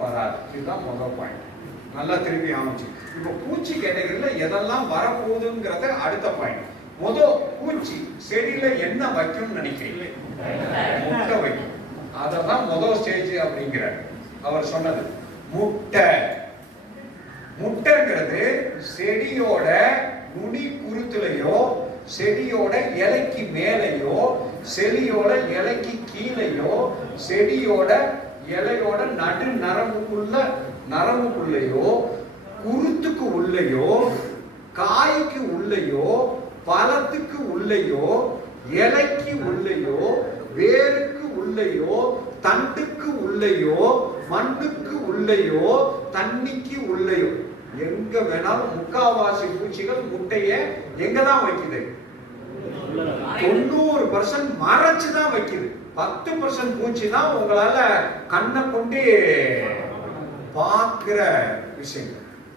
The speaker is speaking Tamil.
வராது. இதுதான் முதல் பாயிண்ட். நல்லா திருப்பி ஆரம்பிச்சு. இப்போ பூச்சி கேட்டகரியில் எதெல்லாம் வரப்போகுதுங்கிறத அடுத்த பாயிண்ட். பூச்சி செடியில என்ன வைக்கும்னு நினைக்கிறீங்க? முட்டை வைக்கும். அதெல்லாம் முதல் ஸ்டேஜ் அப்படிங்கிற அவர் சொன்னது. முட்டைங்கிறது செடியோட நுனி குருத்துலையோ, செடியோட இலைக்கு மேலையோ, செடியோட இலைக்கு கீழையோ, செடியோட இலையோட நடு நரம்புக்குள்ளேயோ, குருத்துக்கு உள்ளேயோ, காய்க்கு உள்ளேயோ, பழத்துக்கு உள்ளேயோ, இலைக்கு உள்ளேயோ, வேருக்கு உள்ளேயோ, தண்டுக்கு உள்ளேயோ, மண்ணுக்கு உள்ளேயோ, தண்ணிக்கு உள்ளேயோ, எங்க வேணாலும் முக்காவாசி பூச்சிகள் முட்டைய எங்கதான் வைக்குது? 90% மறைச்சுதான் வைக்குது. 10% பூச்சி தான் உங்களால கண்ணை கொண்டு பார்க்கிற விஷயம்.